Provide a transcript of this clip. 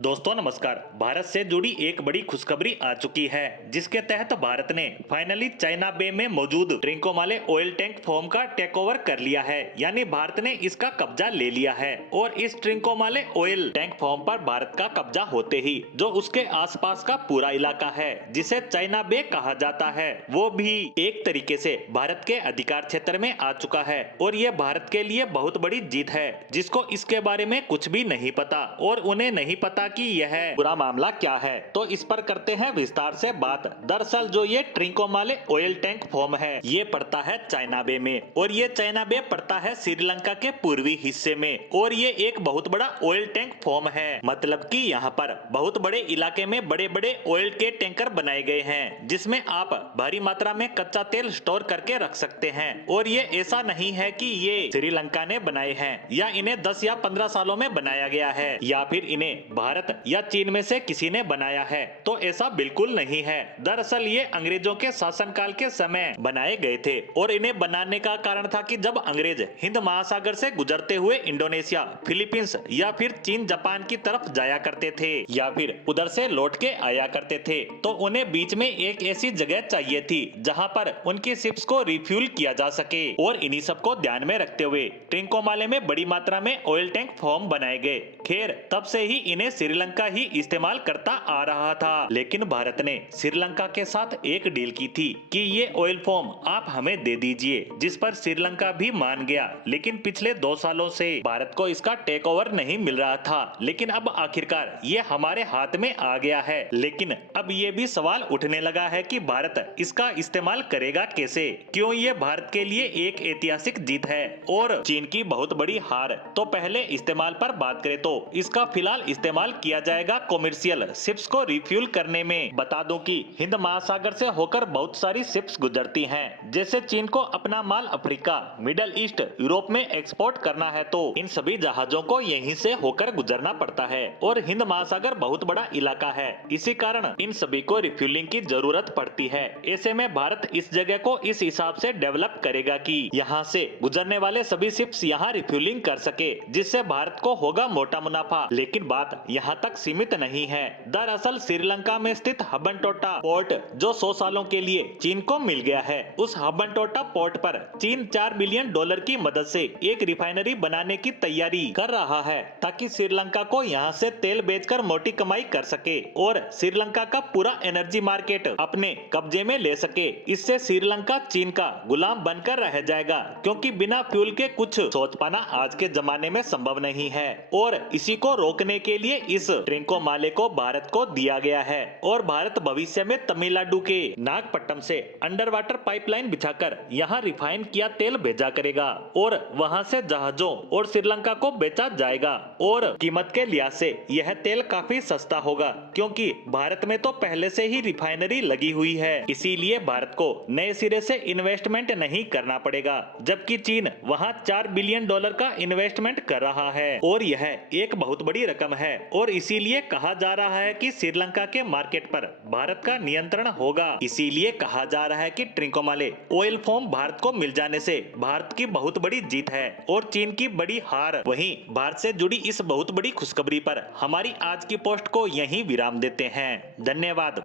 दोस्तों नमस्कार। भारत से जुड़ी एक बड़ी खुशखबरी आ चुकी है, जिसके तहत भारत ने फाइनली चाइना बे में मौजूद ट्रिंकोमाले ऑयल टैंक फॉर्म का टेक ओवर कर लिया है। यानी भारत ने इसका कब्जा ले लिया है और इस ट्रिंकोमाले ऑयल टैंक फॉर्म पर भारत का कब्जा होते ही जो उसके आसपास का पूरा इलाका है, जिसे चाइना बे कहा जाता है, वो भी एक तरीके से भारत के अधिकार क्षेत्र में आ चुका है। और ये भारत के लिए बहुत बड़ी जीत है, जिसको इसके बारे में कुछ भी नहीं पता और उन्हें नहीं पता कि यह पूरा मामला क्या है। तो इस पर करते हैं विस्तार से बात। दरअसल जो ये ट्रिंकोमाले ऑयल टैंक फॉर्म है, ये पड़ता है चाइना बे में और ये चाइना बे पड़ता है श्रीलंका के पूर्वी हिस्से में। और ये एक बहुत बड़ा ऑयल टैंक फॉर्म है, मतलब कि यहाँ पर बहुत बड़े इलाके में बड़े बड़े ऑयल के टैंकर बनाए गए हैं, जिसमें आप भारी मात्रा में कच्चा तेल स्टोर करके रख सकते हैं। और ये ऐसा नहीं है कि ये श्रीलंका ने बनाए हैं या इन्हें 10 या 15 सालों में बनाया गया है या फिर इन्हें भारत या चीन में से किसी ने बनाया है, तो ऐसा बिल्कुल नहीं है। दरअसल ये अंग्रेजों के शासनकाल के समय बनाए गए थे और इन्हें बनाने का कारण था कि जब अंग्रेज हिंद महासागर से गुजरते हुए इंडोनेशिया, फिलीपींस या फिर चीन, जापान की तरफ जाया करते थे या फिर उधर से लौट के आया करते थे, तो उन्हें बीच में एक ऐसी जगह चाहिए थी जहां पर उनकी शिप्स को रिफ्यूल किया जा सके। और इन्हीं सब को ध्यान में रखते हुए ट्रिंकोमाले में बड़ी मात्रा में ऑयल टैंक फॉर्म बनाए गए। खैर तब से ही इन्हें श्रीलंका ही इस्तेमाल करता आ रहा था, लेकिन भारत ने श्रीलंका के साथ एक डील की थी कि ये ऑयल फॉर्म आप हमें दे दीजिए, जिस पर श्रीलंका भी मान गया। लेकिन पिछले 2 सालों से भारत को इसका टेक ओवर नहीं मिल रहा था, लेकिन अब आखिरकार ये हमारे हाथ में आ गया है। लेकिन अब ये भी सवाल उठने लगा है कि भारत इसका इस्तेमाल करेगा कैसे, क्यों ये भारत के लिए एक ऐतिहासिक जीत है और चीन की बहुत बड़ी हार। तो पहले इस्तेमाल पर बात करें तो इसका फिलहाल इस्तेमाल किया जाएगा कॉमर्शियल शिप्स को रिफ्यूल करने में। बता दूं कि हिंद महासागर से होकर बहुत सारी शिप्स गुजरती हैं। जैसे चीन को अपना माल अफ्रीका, मिडल ईस्ट, यूरोप में एक्सपोर्ट करना है तो इन सभी जहाजों को यहीं से होकर गुजरना पड़ता है। और हिंद महासागर बहुत बड़ा इलाका है, इसी कारण इन सभी को रिफ्यूलिंग की जरूरत पड़ती है। ऐसे में भारत इस जगह को इस हिसाब से डेवलप करेगा कि यहाँ से गुजरने वाले सभी शिप्स यहाँ रिफ्यूलिंग कर सके, जिससे भारत को होगा मोटा मुनाफा। लेकिन बात यहाँ तक सीमित नहीं है। दरअसल श्रीलंका में स्थित हबनटोटा पोर्ट जो 100 सालों के लिए चीन को मिल गया है, उस हबनटोटा पोर्ट पर चीन $4 बिलियन की मदद से एक रिफाइनरी बनाने की तैयारी कर रहा है, ताकि श्रीलंका को यहाँ से तेल बेचकर मोटी कमाई कर सके और श्रीलंका का पूरा एनर्जी मार्केट अपने कब्जे में ले सके। इससे श्रीलंका चीन का गुलाम बनकर रह जाएगा, क्योंकि बिना फ्यूल के कुछ सोच पाना आज के जमाने में संभव नहीं है। और इसी को रोकने के लिए इस ट्रिंकोमाले को भारत को दिया गया है और भारत भविष्य में तमिलनाडु के नागपट्टनम से अंडर वाटर पाइपलाइन बिछाकर यहाँ रिफाइन किया तेल भेजा करेगा और वहाँ से जहाजों और श्रीलंका को बेचा जाएगा। और कीमत के लिहाज से यह तेल काफी सस्ता होगा, क्योंकि भारत में तो पहले से ही रिफाइनरी लगी हुई है, इसीलिए भारत को नए सिरे से इन्वेस्टमेंट नहीं करना पड़ेगा। जबकि चीन वहाँ $4 बिलियन का इन्वेस्टमेंट कर रहा है और यह एक बहुत बड़ी रकम है। और इसीलिए कहा जा रहा है कि श्रीलंका के मार्केट पर भारत का नियंत्रण होगा। इसीलिए कहा जा रहा है कि ट्रिंकोमाले ऑयल फॉर्म भारत को मिल जाने से भारत की बहुत बड़ी जीत है और चीन की बड़ी हार। वहीं भारत से जुड़ी इस बहुत बड़ी खुशखबरी पर हमारी आज की पोस्ट को यहीं विराम देते हैं। धन्यवाद।